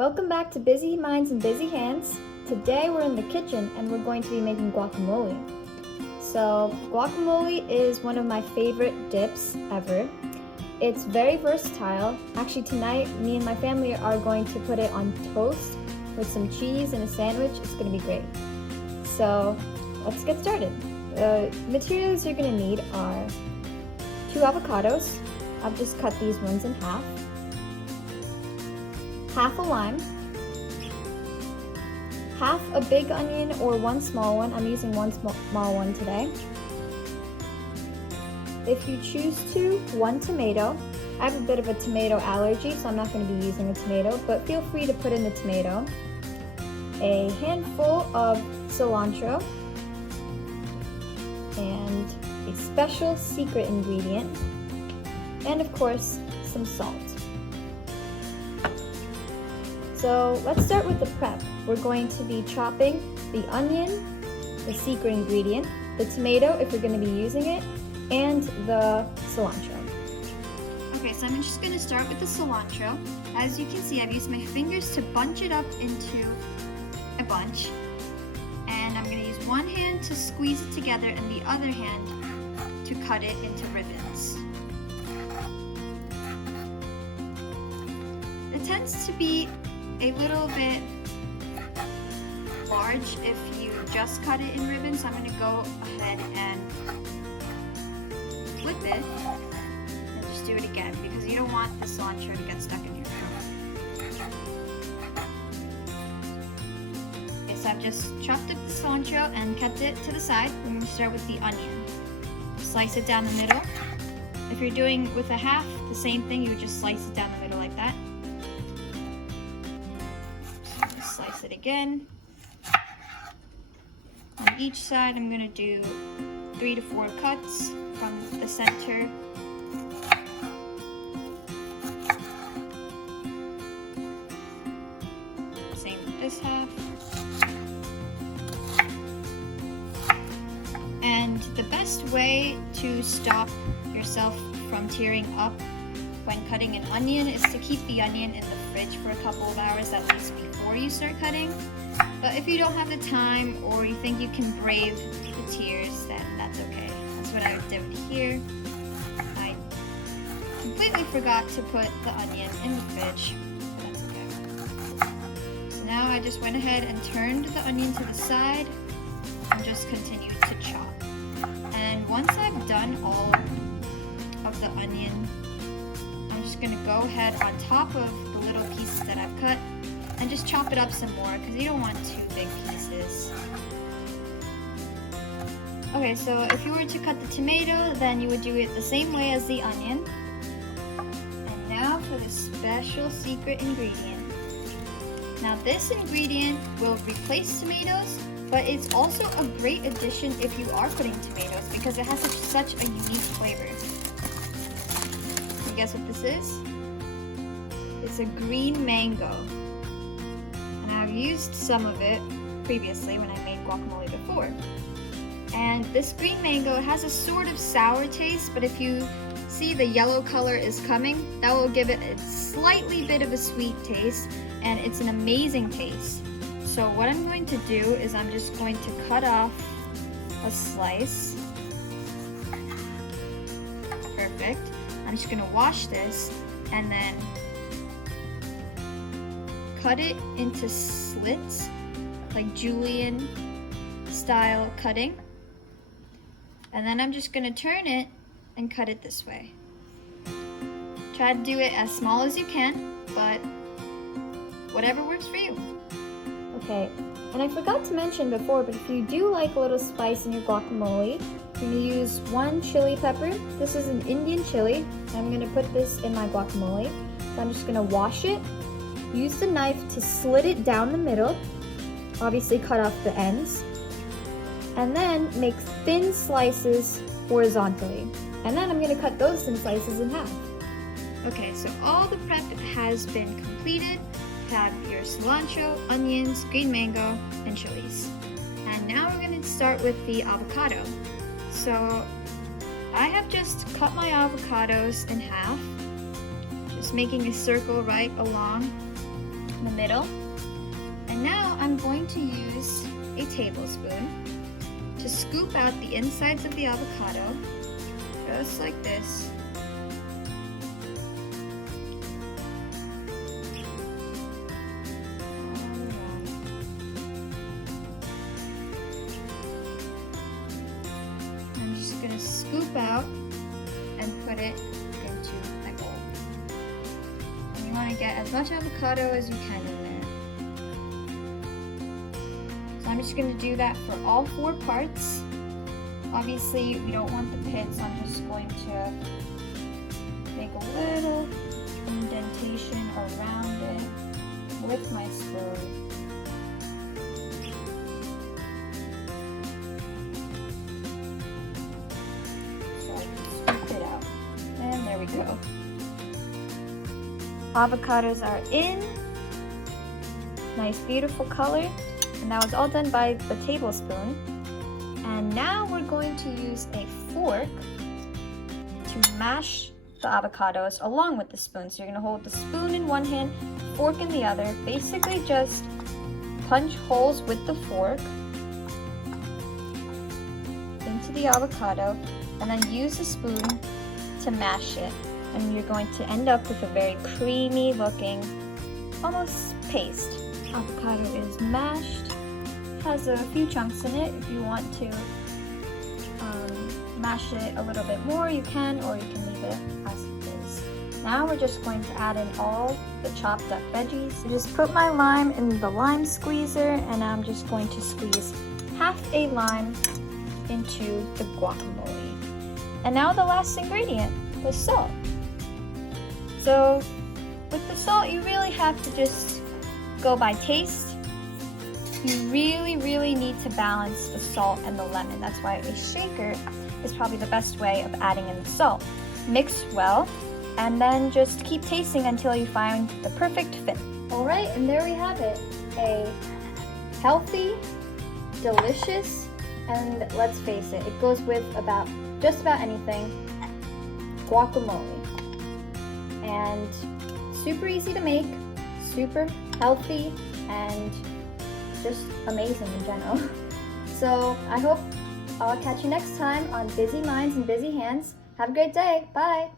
Welcome back to Busy Minds and Busy Hands. Today we're in the kitchen and we're going to be making guacamole. So guacamole is one of my favorite dips ever. It's very versatile. Actually tonight me and my family are going to put it on toast with some cheese and a sandwich. It's going to be great. So let's get started. The materials you're going to need are 2 avocados. I've just cut these ones in half. Half a lime, half a big onion or 1 small one. I'm using 1 small one today. If you choose to, 1 tomato. I have a bit of a tomato allergy, so I'm not going to be using a tomato, but feel free to put in the tomato. A handful of cilantro, and a special secret ingredient, and of course, some salt. So let's start with the prep. We're going to be chopping the onion, the secret ingredient, the tomato if you're going to be using it, and the cilantro. Okay, so I'm just going to start with the cilantro. As you can see, I've used my fingers to bunch it up into a bunch. And I'm going to use one hand to squeeze it together and the other hand to cut it into ribbons. It tends to be a little bit large if you just cut it in ribbons, so I'm going to go ahead and flip it and just do it again because you don't want the cilantro to get stuck in your throat. Okay, so I've just chopped up the cilantro and kept it to the side. We're going to start with the onion. Slice it down the middle. If you're doing with a half, the same thing, you would just slice it down the middle like that. Slice it again. On each side, I'm going to do 3 to 4 cuts from the center. Same with this half. And the best way to stop yourself from tearing up when cutting an onion is to keep the onion in the fridge for a couple of hours at least before you start cutting. But if you don't have the time or you think you can brave the tears, then that's okay. That's what I did here. I completely forgot to put the onion in the fridge, but that's okay. So now I just went ahead and turned the onion to the side and just continued to chop. And once I've done all of the onion, I'm just going to go ahead on top of the little pieces that I've cut and just chop it up some more because you don't want 2 big pieces. Okay, so if you were to cut the tomato, then you would do it the same way as the onion. And now for the special secret ingredient. Now this ingredient will replace tomatoes, but it's also a great addition if you are putting tomatoes because it has such a unique flavor. And guess what this is? It's a green mango. And I've used some of it previously when I made guacamole before. And this green mango has a sort of sour taste, but if you see the yellow color is coming, that will give it a slightly bit of a sweet taste, and it's an amazing taste. So what I'm going to do is I'm just going to cut off a slice. Perfect. I'm just going to wash this and then cut it into slits, like julienne style cutting. And then I'm just going to turn it and cut it this way. Try to do it as small as you can, but whatever works for you. Okay, and I forgot to mention before, but if you do like a little spice in your guacamole, you're going to use 1 chili pepper. This is an Indian chili. I'm going to put this in my guacamole. So I'm just going to wash it, use the knife to slit it down the middle, obviously cut off the ends, and then make thin slices horizontally. And then I'm going to cut those thin slices in half. Okay, so all the prep has been completed. You have your cilantro, onions, green mango, and chilies. And now we're going to start with the avocado. So I have just cut my avocados in half, just making a circle right along in the middle. And now I'm going to use a tablespoon to scoop out the insides of the avocado, just like this. I'm just gonna scoop out and put it into my bowl. And you wanna get as much avocado as you can in there. So I'm just going to do that for all 4 parts. Obviously, we don't want the pits. I'm just going to make a little indentation around it with my spoon. So I can scoop it out. And there we go. Avocados are in. Nice, beautiful color. And that was all done by the tablespoon. And now we're going to use a fork to mash the avocados along with the spoon. So you're gonna hold the spoon in one hand, fork in the other. Basically just punch holes with the fork into the avocado and then use the spoon to mash it. And you're going to end up with a very creamy looking, almost paste. Avocado is mashed, has a few chunks in it. If you want to mash it a little bit more, you can, or you can leave it as it is. Now we're just going to add in all the chopped up veggies. Just put my lime in the lime squeezer, and I'm just going to squeeze half a lime into the guacamole. And now the last ingredient, the salt. So with the salt, you really have to just go by taste. You really need to balance the salt and the lemon. That's why a shaker is probably the best way of adding in the salt. Mix well, and then just keep tasting until you find the perfect fit. All right, and there we have it. A healthy, delicious, and let's face it, it goes with just about anything, guacamole. And super easy to make, super healthy, and just amazing in general. So I hope I'll catch you next time on Busy Minds and Busy Hands. Have a great day. Bye.